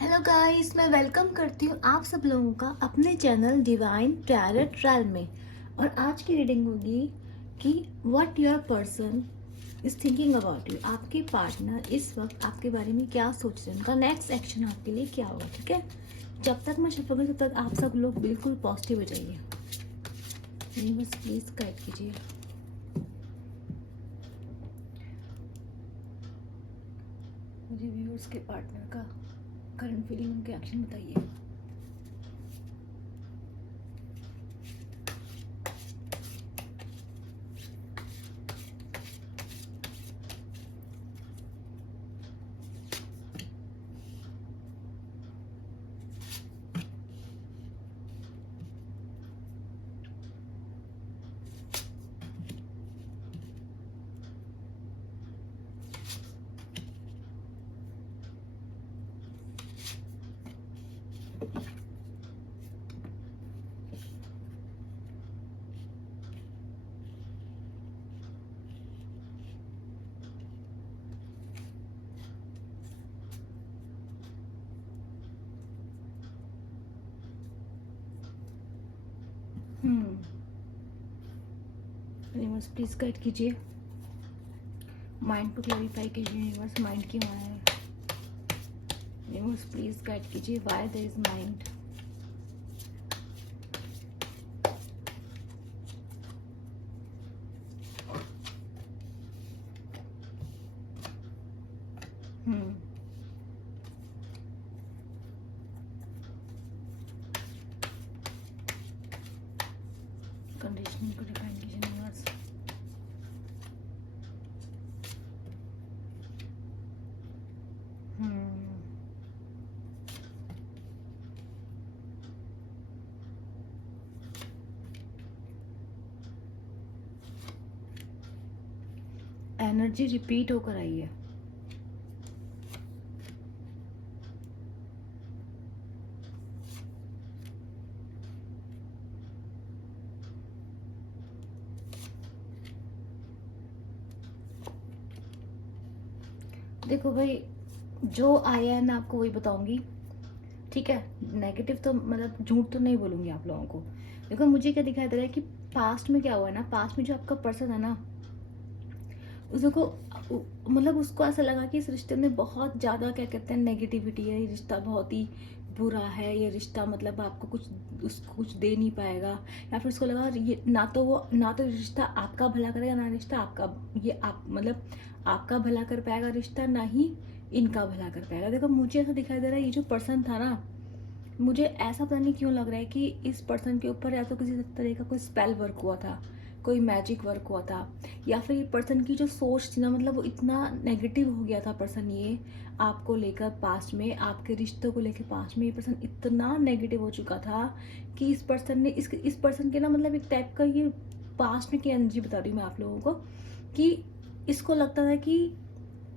Hello guys, मैं welcome करती हूँ आप सब लोगों का अपने चैनल डिवाइन टैरेट ट्रायल में। और आज की रीडिंग होगी कि what your person is thinking about you. आपके पार्टनर इस वक्त आपके बारे में क्या सोच रहे हैं, उनका नेक्स्ट एक्शन आपके लिए क्या होगा। ठीक है, जब तक मैं छपूंगी तब तक आप सब लोग बिल्कुल पॉजिटिव हो जाइए। बस प्लीज गाइड कीजिए। मुझे व्यूअर्स के पार्टनर का करंट फीलिंग, उनके एक्शन बताइए। यूनिवर्स प्लीज गाइड कीजिए, माइंड को क्लैरिफाई कीजिए। यूनिवर्स माइंड क्यों आया है? यूनिवर्स प्लीज गाइड कीजिए, why there is mind. Conditioning को डिफाइन कीजिए यूनिवर्स। एनर्जी रिपीट होकर आई है। देखो भाई, जो आया है मैं आपको वही बताऊंगी। ठीक है, नेगेटिव तो मतलब झूठ तो नहीं बोलूंगी आप लोगों को। देखो मुझे क्या दिखाई दे रहा है कि पास्ट में क्या हुआ है ना, पास्ट में जो आपका पर्सन है ना, उसको मतलब उसको ऐसा लगा कि इस रिश्ते में बहुत ज़्यादा क्या कहते हैं नेगेटिविटी है, ये रिश्ता बहुत ही बुरा है, ये रिश्ता मतलब आपको कुछ दे नहीं पाएगा। या फिर उसको लगा ये ना तो रिश्ता आपका भला करेगा, ना रिश्ता आपका ये आप मतलब आपका भला कर पाएगा रिश्ता, ना ही इनका भला कर पाएगा। देखो मुझे ऐसा दिखाई दे रहा है, ये जो पर्सन था ना, मुझे ऐसा पता नहीं क्यों लग रहा है कि इस पर्सन के ऊपर या तो किसी तरह का कोई स्पेल वर्क हुआ था, कोई मैजिक वर्क हुआ था, या फिर ये पर्सन की जो सोच थी ना, मतलब वो इतना नेगेटिव हो गया था पर्सन ये आपको लेकर पास्ट में, आपके रिश्तों को लेकर पास्ट में ये पर्सन इतना नेगेटिव हो चुका था कि इस पर्सन ने इस पर्सन के ना मतलब एक टाइप का ये पास्ट में की एनर्जी बता रही हूँ मैं आप लोगों को, कि इसको लगता था कि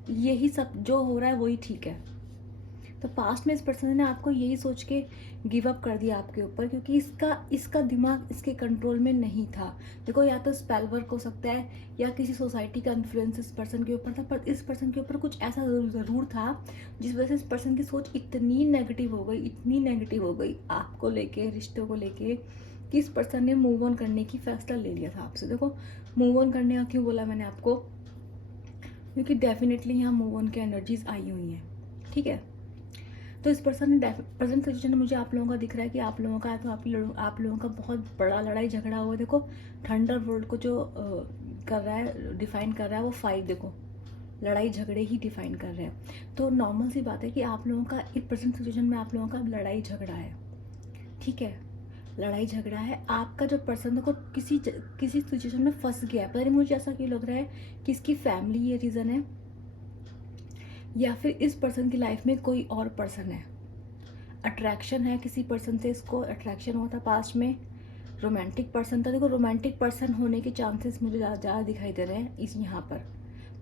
यही सब जो हो रहा है वही ठीक है। तो पास्ट में इस पर्सन ने आपको यही सोच के गिव अप कर दिया आपके ऊपर, क्योंकि इसका दिमाग इसके कंट्रोल में नहीं था। देखो या तो स्पेल वर्क हो सकता है या किसी सोसाइटी का इन्फ्लुएंस इस पर्सन के ऊपर था, पर इस पर्सन के ऊपर कुछ ऐसा ज़रूर था जिस वजह से इस पर्सन की सोच इतनी नेगेटिव हो गई, इतनी नेगेटिव हो गई आपको लेके, रिश्तों को लेके, कि इस पर्सन ने मूव ऑन करने की फैसला ले लिया था आपसे। देखो मूव ऑन करने का क्यों बोला मैंने आपको, क्योंकि डेफिनेटली यहाँ मूव ऑन की एनर्जीज आई हुई हैं। ठीक है, तो इस पर्सन ने प्रेजेंट सिचुएशन में मुझे आप लोगों का दिख रहा है कि आप लोगों का तो आप लोगों का बहुत बड़ा लड़ाई झगड़ा हुआ। देखो थंडर वर्ल्ड को जो कर रहा है, डिफाइन कर रहा है वो 5, देखो लड़ाई झगड़े ही डिफाइन कर रहे हैं। तो नॉर्मल सी बात है कि आप लोगों का इस प्रेजेंट सिचुएशन में आप लोगों का लड़ाई झगड़ा है। ठीक है, लड़ाई झगड़ा है। आपका जो पर्सन को किसी सिचुएशन में फंस गया है, पता नहीं मुझे ऐसा क्यों लग रहा है कि इसकी फैमिली ये रीज़न है, या फिर इस पर्सन की लाइफ में कोई और पर्सन है, अट्रैक्शन है किसी पर्सन से, इसको अट्रैक्शन हुआ था पास्ट में, रोमांटिक पर्सन था। देखो रोमांटिक पर्सन होने के चांसेस मुझे ज़्यादा दिखाई दे रहे हैं इस यहाँ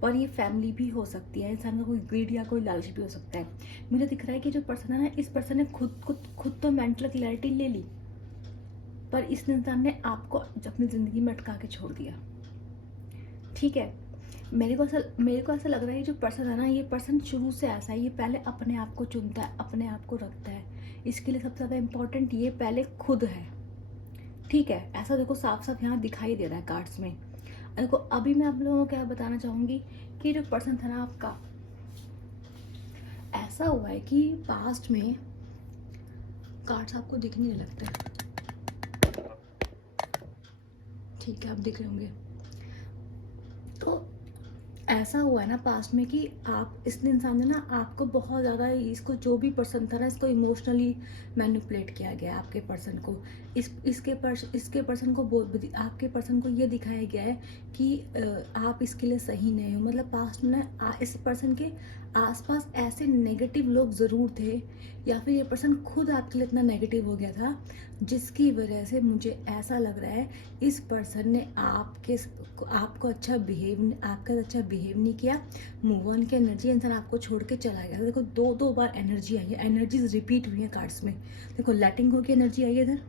पर ये फैमिली भी हो सकती है, इंसान का कोई ग्रीड या कोई लालच भी हो सकता है। मुझे दिख रहा है कि जो पर्सन है ना, इस पर्सन ने खुद तो मेंटल क्लैरिटी ले ली, पर इस इंसान ने आपको अपनी ज़िंदगी में अटका के छोड़ दिया। ठीक है, मेरे को ऐसा लग रहा है, ये जो पर्सन है ना, ये पर्सन शुरू से ऐसा है, ये पहले अपने आप को चुनता है, अपने आप को रखता है। इसके लिए सबसे ज़्यादा इम्पोर्टेंट ये पहले खुद है, ठीक है। ऐसा देखो साफ साफ यहाँ दिखाई दे रहा है कार्ड्स में। देखो अभी मैं आप लोगों को क्या बताना चाहूँगी कि जो पर्सन था ना आपका, ऐसा हुआ है कि पास्ट में कार्ड्स आपको दिखने नहीं लगते, ठीक है, आप दिख रहे होंगे। तो ऐसा हुआ है ना पास्ट में कि आप, इस इंसान ने ना आपको बहुत ज़्यादा, इसको जो भी पर्सन था ना, इसको इमोशनली मैनिपुलेट किया गया है आपके पर्सन को। इसके पर्सन को आपके पर्सन को ये दिखाया गया है कि आप इसके लिए सही नहीं हो। मतलब पास्ट में ना इस पर्सन के आसपास ऐसे नेगेटिव लोग ज़रूर थे, या फिर ये पर्सन खुद आपके लिए इतना नेगेटिव हो गया था, जिसकी वजह से मुझे ऐसा लग रहा है इस पर्सन ने आपको अच्छा बिहेव नहीं किया। मूव ऑन की एनर्जी, इंसान आपको छोड़ के चला गया। देखो दो बार एनर्जी आई है, एनर्जीज रिपीट हुई है कार्ड्स में। देखो लेटिंग गो की एनर्जी आई है इधर,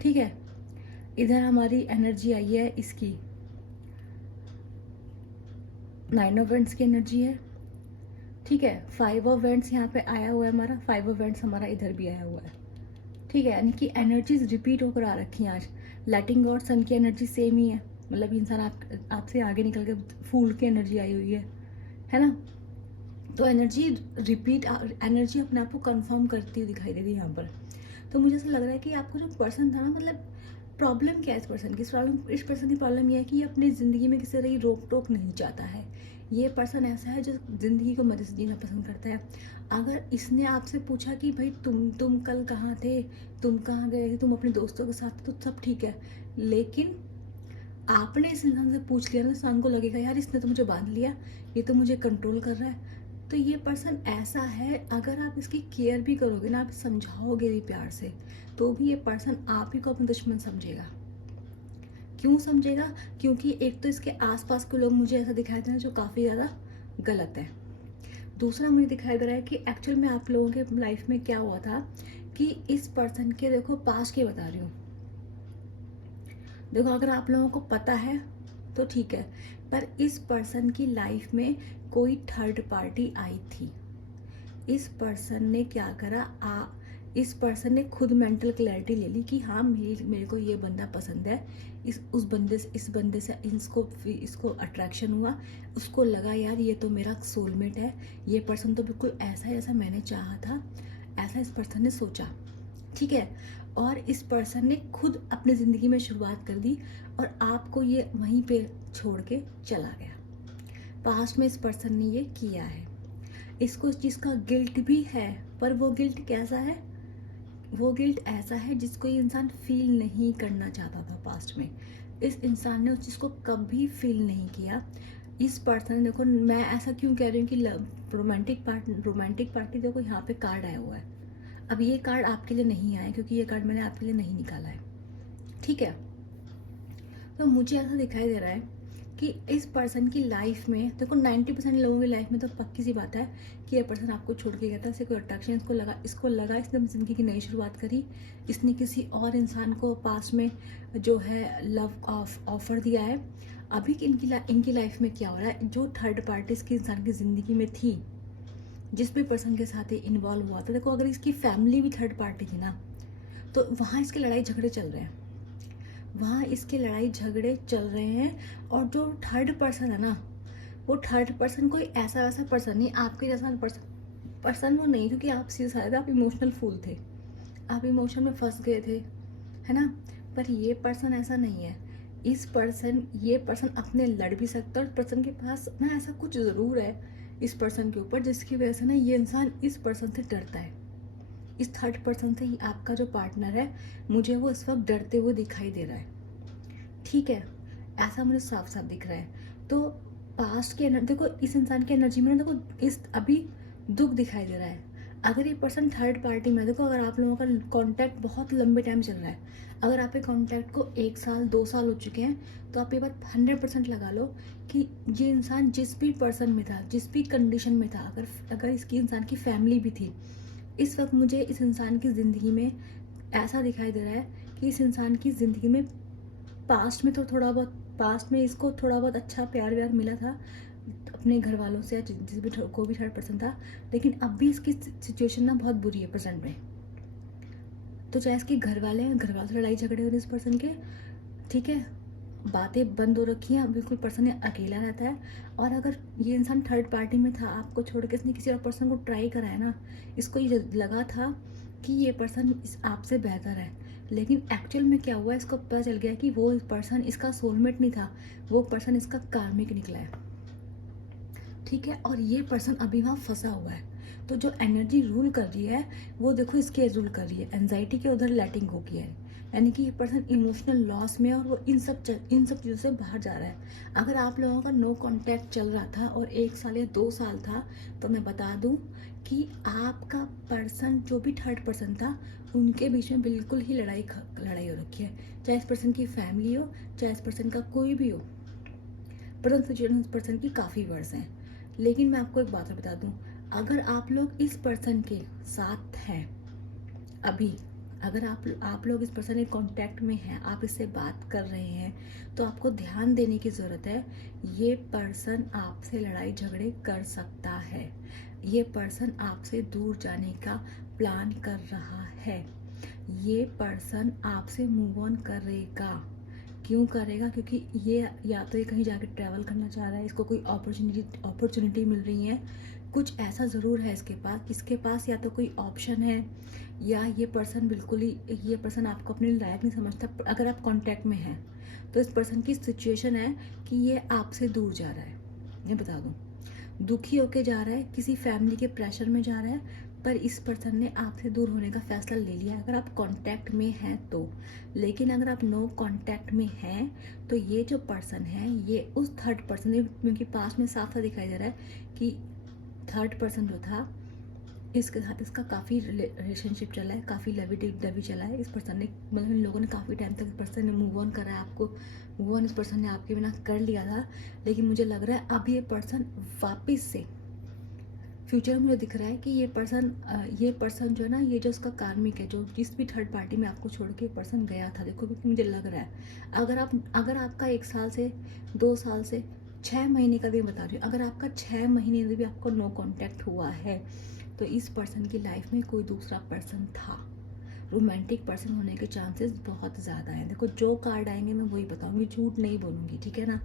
ठीक है, इधर हमारी एनर्जी आई है इसकी, 9 ऑफ वेंट्स की एनर्जी है, ठीक है। 5 ऑफ वेंट्स यहाँ पे आया हुआ है हमारा, 5 ऑफ वेंट्स हमारा इधर भी आया हुआ है, ठीक है। यानी कि एनर्जीज रिपीट होकर आ रखी हैं आज। लाइटिंग और सन की एनर्जी सेम ही है, मतलब इंसान आपसे आगे निकल के फूल की एनर्जी आई हुई है ना। तो एनर्जी रिपीट, एनर्जी अपने आप को कंफर्म करती हुई दिखाई दे रही है यहाँ पर। तो मुझे ऐसा लग रहा है कि आपको जो पर्सन था ना, मतलब प्रॉब्लम क्या है इस पर्सन की? इस पर्सन की प्रॉब्लम ये है कि ये अपनी ज़िंदगी में किसी तरह की रोक टोक नहीं चाहता है। ये पर्सन ऐसा है जो ज़िंदगी को मज़े से जीना पसंद करता है। अगर इसने आपसे पूछा कि भाई तुम कल कहाँ थे, तुम कहाँ गए थे, तुम अपने दोस्तों के साथ, तो सब ठीक है। लेकिन आपने इस इंसान से पूछ लिया ना, इंसान को लगेगा यार इसने तो मुझे बांध लिया, ये तो मुझे कंट्रोल कर रहा है। तो ये पर्सन ऐसा है, अगर आप इसकी केयर भी करोगे ना, आप समझाओगे भी प्यार से, तो भी ये पर्सन आप ही को अपना दुश्मन समझेगा। क्यों समझेगा? क्योंकि एक तो इसके आसपास के लोग मुझे ऐसा दिखाई दे रहे हैं जो काफ़ी ज़्यादा गलत है। दूसरा मुझे दिखाई दे रहा है कि एक्चुअल में आप लोगों के लाइफ में क्या हुआ था कि इस पर्सन के, देखो पास्ट के बता रही हूँ, देखो अगर आप लोगों को पता है तो ठीक है, पर इस पर्सन की लाइफ में कोई थर्ड पार्टी आई थी। इस पर्सन ने क्या करा, इस पर्सन ने खुद मेंटल क्लैरिटी ले ली कि हाँ मेरे को ये बंदा पसंद है। इस बंदे से इसको अट्रैक्शन हुआ, उसको लगा यार ये तो मेरा सोलमेट है, ये पर्सन तो बिल्कुल ऐसा है जैसा मैंने चाहा था, ऐसा इस पर्सन ने सोचा, ठीक है। और इस पर्सन ने खुद अपनी ज़िंदगी में शुरुआत कर दी और आपको ये वहीं पे छोड़ के चला गया। पास्ट में इस पर्सन ने ये किया है, इसको इस चीज़ का गिल्ट भी है, पर वो गिल्ट कैसा है? वो गिल्ट ऐसा है जिसको ये इंसान फील नहीं करना चाहता था पास्ट में। इस इंसान ने उस चीज़ को कभी फील नहीं किया। इस पर्सन, देखो मैं ऐसा क्यों कह रही हूँ कि रोमांटिक पार्टी, देखो यहाँ पे कार्ड आया हुआ है। अब ये कार्ड आपके लिए नहीं आया क्योंकि ये कार्ड मैंने आपके लिए नहीं निकाला है, ठीक है। तो मुझे ऐसा दिखाई दे रहा है कि इस पर्सन की लाइफ में, देखो 90% लोगों की लाइफ में तो पक्की सी बात है कि ये पर्सन आपको छोड़ के गया था, इससे कोई अट्रैक्शन इसको लगा इसने अपनी ज़िंदगी की नई शुरुआत करी, इसने किसी और इंसान को पास में जो है लव ऑफर दिया है। अभी इनकी लाइफ में क्या हो रहा है, जो थर्ड पार्टी इसकी इंसान की ज़िंदगी में थी, जिस भी पर्सन के साथ ये इन्वॉल्व हुआ था, देखो अगर इसकी फैमिली भी थर्ड पार्टी थी ना, तो वहाँ इसके लड़ाई झगड़े चल रहे हैं, और जो थर्ड पर्सन है ना, वो थर्ड पर्सन कोई ऐसा वैसा पर्सन नहीं, आपके जैसा पर्सन वो नहीं, क्योंकि आप सीधे साधे आप इमोशनल फूल थे, आप इमोशन में फंस गए थे, है ना। पर ये पर्सन ऐसा नहीं है। ये पर्सन अपने लड़ भी सकता है, और पर्सन के पास ना ऐसा कुछ ज़रूर है इस पर्सन के ऊपर, जिसकी वजह से ना ये इंसान इस पर्सन से डरता है। इस थर्ड पर्सन से ही आपका जो पार्टनर है, मुझे वो इस वक्त डरते हुए दिखाई दे रहा है, ठीक है। ऐसा मुझे साफ साफ दिख रहा है। तो पास्ट की एनर्जी, देखो इस इंसान की एनर्जी में ना, देखो इस अभी दुख दिखाई दे रहा है। अगर ये पर्सन थर्ड पार्टी में, देखो अगर आप लोगों का कांटेक्ट बहुत लंबे टाइम चल रहा है, अगर आपके कांटेक्ट को 1 साल 2 साल हो चुके हैं, तो आप ये बात 100% लगा लो कि ये इंसान जिस भी पर्सन में था, जिस भी कंडीशन में था, अगर इसकी इंसान की फैमिली भी थी, इस वक्त मुझे इस इंसान की ज़िंदगी में ऐसा दिखाई दे रहा है कि इस इंसान की ज़िंदगी में पास्ट में तो थोड़ा बहुत पास्ट में इसको थोड़ा बहुत अच्छा प्यार व्यार मिला था अपने घर वालों से या जिस भी को भी थर्ड पर्सन था, लेकिन अब भी इसकी सिचुएशन ना बहुत बुरी है प्रेजेंट में। तो चाहे इसके घर वाले हैं, घर वालों से लड़ाई झगड़े हो रहे इस पर्सन के, ठीक है, बातें बंद हो रखी हैं, बिल्कुल पर्सन अकेला रहता है। और अगर ये इंसान थर्ड पार्टी में था, आपको छोड़ के इसने किसी और पर्सन को ट्राई करा है ना, इसको ये लगा था कि ये पर्सन आपसे बेहतर है, लेकिन एक्चुअल में क्या हुआ, इसको पता चल गया कि वो पर्सन इसका सोलमेट नहीं था, वो पर्सन इसका कार्मिक निकला है, ठीक है। और ये पर्सन अभी वहाँ फंसा हुआ है। तो जो एनर्जी रूल कर रही है वो देखो इसके रूल कर रही है, एंजाइटी के उधर लेटिंग हो गया है, यानी कि ये पर्सन इमोशनल लॉस में और वो इन सब चीज़ों से बाहर जा रहा है। अगर आप लोगों का नो कांटेक्ट चल रहा था और 1 साल या 2 साल था, तो मैं बता दूं कि आपका पर्सन जो भी थर्ड पर्सन था उनके बीच में बिल्कुल ही लड़ाई हो रखी है, चाहे इस पर्सन की फैमिली हो, चाहे इस पर्सन का कोई भी हो। प्रेजेंट सिचुएशन इस पर्सन की काफ़ी वर्स हैं। लेकिन मैं आपको एक बात बता दूं, अगर आप लोग इस पर्सन के साथ हैं अभी, अगर आप लोग इस पर्सन के कांटेक्ट में हैं, आप इससे बात कर रहे हैं, तो आपको ध्यान देने की ज़रूरत है। ये पर्सन आपसे लड़ाई झगड़े कर सकता है, ये पर्सन आपसे दूर जाने का प्लान कर रहा है, ये पर्सन आपसे मूव ऑन करेगा। क्यों करेगा? क्योंकि ये या तो ये कहीं जाके ट्रैवल करना चाह रहा है, इसको कोई अपॉर्चुनिटी मिल रही है, कुछ ऐसा ज़रूर है इसके पास या तो कोई ऑप्शन है, या ये पर्सन बिल्कुल ही, ये पर्सन आपको अपने लायक नहीं समझता। अगर आप कांटेक्ट में हैं तो इस पर्सन की सिचुएशन है कि ये आपसे दूर जा रहा है, ये बता दूँ, दुखी होके जा रहा है, किसी फैमिली के प्रेशर में जा रहा है, पर इस पर्सन ने आपसे दूर होने का फैसला ले लिया अगर आप कांटेक्ट में हैं तो। लेकिन अगर आप नो कांटेक्ट में हैं तो ये जो पर्सन है ये उस थर्ड पर्सन, क्योंकि पास में साफ साफ दिखाई दे रहा है कि थर्ड पर्सन जो था इसके साथ इसका काफ़ी रिलेशनशिप चला है, काफ़ी लवी चला है। इस पर्सन ने, मतलब इन लोगों ने काफ़ी टाइम तक इस पर्सन ने मूव ऑन करा है, आपको मूव ऑन इस पर्सन ने आपके बिना कर लिया था। लेकिन मुझे लग रहा है अब ये पर्सन वापस से फ्यूचर में मुझे दिख रहा है कि ये पर्सन जो है ना, ये जो उसका कार्मिक है, जो जिस भी थर्ड पार्टी में आपको छोड़ के पर्सन गया था, देखो, क्योंकि मुझे लग रहा है अगर आपका 1 साल से 2 साल से 6 महीने का भी बता रही हूँ, अगर आपका 6 महीने में भी आपको नो कांटेक्ट हुआ है तो इस पर्सन की लाइफ में कोई दूसरा पर्सन था, रोमांटिक पर्सन होने के चांसेस बहुत ज़्यादा हैं। देखो जो कार्ड आएंगे मैं वही बताऊंगी, झूठ नहीं बोलूँगी, ठीक है ना।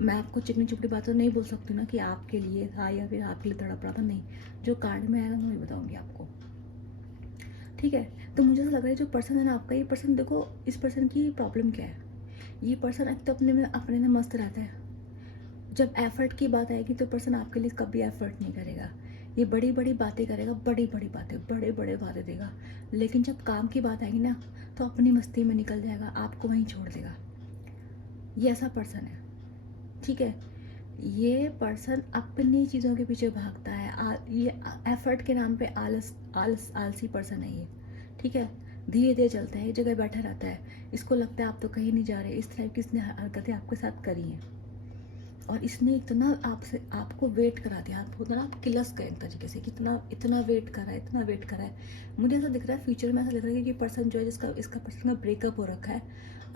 मैं आपको चिकनी चुपड़ी बात तो नहीं बोल सकती ना कि आपके लिए था या फिर आपके लिए तड़प रहा था, नहीं, जो कार्ड में आएगा मैं वही बताऊंगी आपको, ठीक है। तो मुझे तो लग रहा है जो पर्सन है ना आपका, ये पर्सन, देखो इस पर्सन की प्रॉब्लम क्या है, ये पर्सन एक तो अपने में मस्त रहता है, जब एफर्ट की बात आएगी तो पर्सन आपके लिए कभी एफर्ट नहीं करेगा, ये बड़ी बड़ी बातें करेगा, बड़ी बड़े वादे देगा, लेकिन जब काम की बात आएगी ना तो अपनी मस्ती में निकल जाएगा, आपको वहीं छोड़ देगा। ये ऐसा पर्सन है, ठीक है। ये पर्सन अपनी चीज़ों के पीछे भागता है, ये एफर्ट के नाम पे आलसी पर्सन है ये, ठीक है। धीरे धीरे चलता है, एक जगह बैठा रहता है, इसको लगता है आप तो कहीं नहीं जा रहे, इस तरह की इसने हरकतें आपके साथ करी हैं। और इसने इतना आपको वेट करा दिया, आप होता ना, आप किलस गए एक तरीके से, इतना वेट करा है। मुझे ऐसा दिख रहा है, फ्यूचर में ऐसा लग रहा है कि पर्सन जो है इसका पर्सन का ब्रेकअप हो रखा है।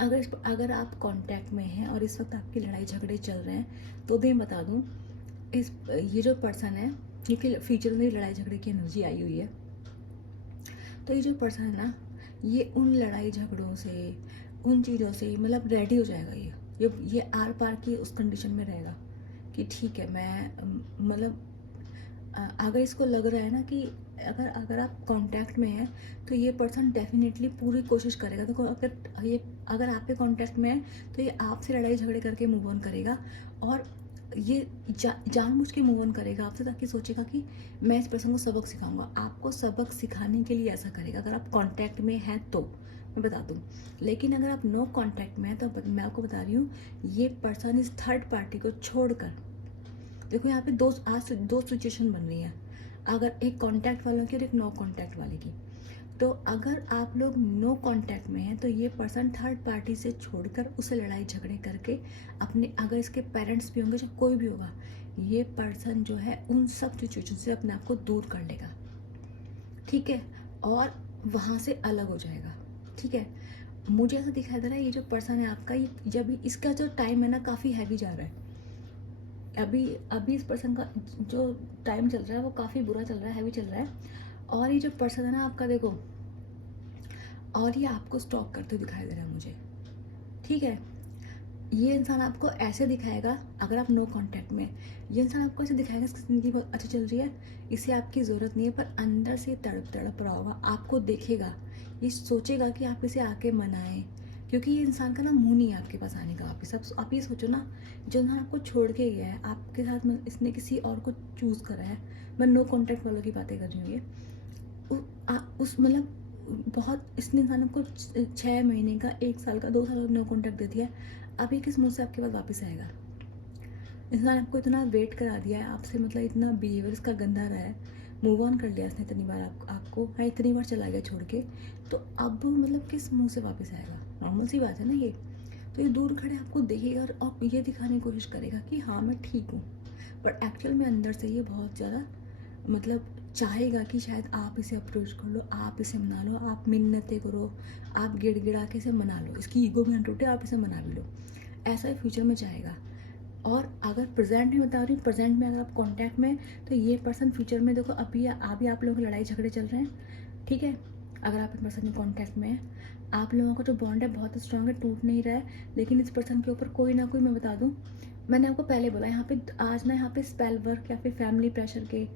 अगर आप कांटेक्ट में हैं और इस वक्त आपकी लड़ाई झगड़े चल रहे हैं तो भी मैं बता दूं, ये जो पर्सन है, क्योंकि फ्यूचर में लड़ाई झगड़े की एनर्जी आई हुई है, तो ये जो पर्सन है ना, ये उन लड़ाई झगड़ों से, उन चीज़ों से मतलब रेडी हो जाएगा। ये आर पार की उस कंडीशन में रहेगा कि ठीक है, मैं मतलब अगर इसको लग रहा है ना कि अगर आप कांटेक्ट में हैं तो ये पर्सन डेफिनेटली पूरी कोशिश करेगा। देखो अगर आपके कांटेक्ट में है तो ये आपसे लड़ाई झगड़े करके मूव ऑन करेगा, और ये जानबूझ के मूव ऑन करेगा आपसे, ताकि सोचेगा कि मैं इस पर्सन को सबक सिखाऊंगा। आपको सबक सिखाने के लिए ऐसा करेगा अगर आप कांटेक्ट में हैं तो, मैं बता दूं। लेकिन अगर आप नो कांटेक्ट में हैं तो मैं आपको बता रही हूँ, ये पर्सन इस थर्ड पार्टी को छोड़कर, देखो यहाँ पे दो सिचुएशन बन रही है, अगर एक कांटेक्ट वालों की और एक नो कांटेक्ट वाले की। तो अगर आप लोग नो कांटेक्ट में हैं तो ये पर्सन थर्ड पार्टी से छोड़कर उसे लड़ाई झगड़े करके अपने, अगर इसके पेरेंट्स भी होंगे, चाहे कोई भी होगा, ये पर्सन जो है उन सब सिचुएशन से अपने आप को दूर कर लेगा, ठीक है, और वहाँ से अलग हो जाएगा, ठीक है। मुझे ऐसा दिखाई दे रहा है ये जो पर्सन है आपका, ये जब इसका जो टाइम है ना काफ़ी हैवी जा रहा है। अभी अभी इस पर्सन का जो टाइम चल रहा है वो काफ़ी बुरा चल रहा है, हैवी चल रहा है। और ये जो पर्सन है ना आपका, देखो, और ये आपको स्टॉक करते हुए दिखाई दे रहा है मुझे, ठीक है। ये इंसान आपको ऐसे दिखाएगा अगर आप नो कांटेक्ट में, ये इंसान आपको ऐसे दिखाएगा इसकी ज़िंदगी बहुत अच्छी चल रही है, इसे आपकी ज़रूरत नहीं है, पर अंदर से तड़प तड़प रहा होगा, आपको देखेगा, ये सोचेगा कि आप इसे आके मनाएं, क्योंकि ये इंसान का ना मुंह नहीं है आपके पास आने का वापस। अब आप ये सोचो ना, जो इंसान आपको छोड़ के गया है आपके साथ, इसने किसी और को चूज़ करा है, मैं नो कॉन्टैक्ट वालों की बातें कर रही हूँ, ये उस मतलब बहुत, इसने इंसान आपको 6 महीने का, 1 साल का, 2 साल का नो कॉन्टैक्ट दे दिया है। अभी किस मुंह से आपके पास वापस आएगा? इंसान आपको इतना वेट करा दिया है आपसे, मतलब इतना बिहेवियर इसका गंदा रहा है, मूव ऑन कर लिया इसने इतनी बार आपको, हाँ इतनी बार चला गया छोड़ के, तो अब मतलब किस मुंह से वापस आएगा? नॉर्मल सी बात है ना ये। तो ये दूर खड़े आपको देखेगा और ये दिखाने की कोशिश करेगा कि हाँ मैं ठीक हूँ, बट एक्चुअल में अंदर से ये बहुत ज़्यादा मतलब चाहेगा कि शायद आप इसे अप्रोच कर लो, आप इसे मना लो, आप मिन्नतें करो, आप गिड़गिड़ा के इसे मना लो, इसकी ईगो भी ना टूटे, आप इसे मना भी लो, ऐसा ही फ्यूचर में चाहेगा। और अगर प्रेजेंट में बता रही हूँ, प्रेजेंट में अगर आप कांटेक्ट में, तो ये पर्सन फ्यूचर में, देखो अभी आप लोगों की लड़ाई झगड़े चल रहे हैं, ठीक है। अगर आप इस पर्सन के कांटेक्ट में हैं, आप लोगों का जो बॉन्ड है बहुत स्ट्रांग है, टूट नहीं रहा है, लेकिन इस पर्सन के ऊपर कोई ना कोई, मैं बता दूँ, मैंने आपको पहले बोला यहाँ पे आज ना, यहाँ पे स्पेल वर्क या फिर फैमिली प्रेशर के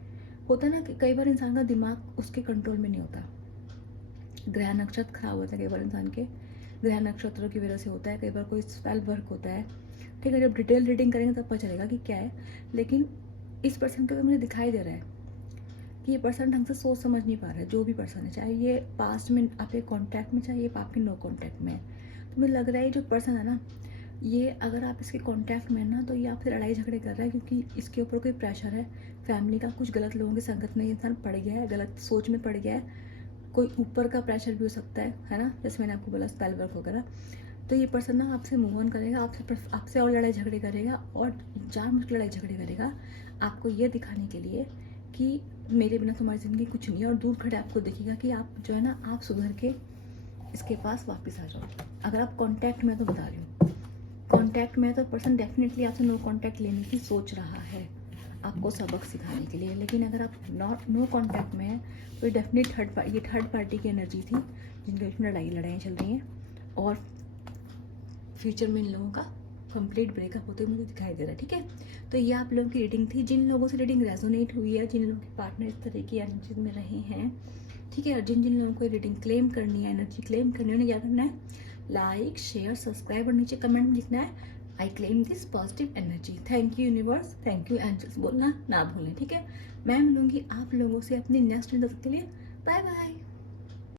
होता है ना कि कई बार इंसान का दिमाग उसके कंट्रोल में नहीं होता, ग्रह नक्षत्र खराब होता है कई बार इंसान के, ग्रह नक्षत्रों की वजह से होता है, कई बार कोई स्पेल वर्क होता है, ठीक है। जब डिटेल रीडिंग करेंगे तब पता चलेगा कि क्या है, लेकिन इस पर्सन के ऊपर मुझे दिखाई दे रहा है कि ये पर्सन ढंग से सोच समझ नहीं पा रहा है, जो भी पर्सन है, चाहे ये पास्ट में आपके कॉन्टैक्ट में, चाहे ये आपके नो कॉन्टैक्ट में है। तो मुझे लग रहा है जो पर्सन है ना, ये अगर आप इसके कॉन्टैक्ट में है ना, तो ये आपसे लड़ाई झगड़े कर रहा है, क्योंकि इसके ऊपर कोई प्रेशर है फैमिली का, कुछ गलत लोगों की संगत में ये इंसान पड़ गया है, गलत सोच में पड़ गया है, कोई ऊपर का प्रेशर भी हो सकता है ना, जैसे मैंने आपको बोला स्पेल वर्क वगैरह। तो ये पर्सन ना आपसे मूव ऑन करेगा, आपसे और लड़ाई झगड़े करेगा, और जानबूझ के लड़ाई झगड़े करेगा आपको ये दिखाने के लिए कि मेरे बिना तुम्हारी ज़िंदगी कुछ नहीं है, और दूर खड़े आपको देखेगा कि आप जो है ना, आप सुधर के इसके पास वापस आ जाओ। अगर आप कांटेक्ट में, तो बता रही हूँ कांटेक्ट में, तो पर्सन डेफिनेटली आपसे नो कांटेक्ट लेने की सोच रहा है, आपको सबक सिखाने के लिए। लेकिन अगर आप नो कांटेक्ट में है, तो डेफिनेट ये थर्ड पार्टी की एनर्जी थी, जिनके बीच में लड़ाइयाँ चल रही हैं, और फ्यूचर में इन लोगों का कंप्लीट ब्रेकअप होते हुए मुझे दिखाई दे रहा है, ठीक है। तो ये आप लोगों की रीडिंग थी, जिन लोगों से रीडिंग रेजोनेट हुई है, जिन लोगों के पार्टनर इस तरह की एनर्जी में रहे हैं, ठीक है, और जिन जिन लोगों को रीडिंग क्लेम करनी है, एनर्जी क्लेम करनी है, उन्हें क्या करना है, लाइक शेयर सब्सक्राइब, और नीचे कमेंट में लिखना है I claim this positive energy, thank you universe, thank you angels बोलना ना भूलें, ठीक है। मैं मिलूंगी आप लोगों से अपनी नेक्स्ट वीडियो के लिए, बाय बाय।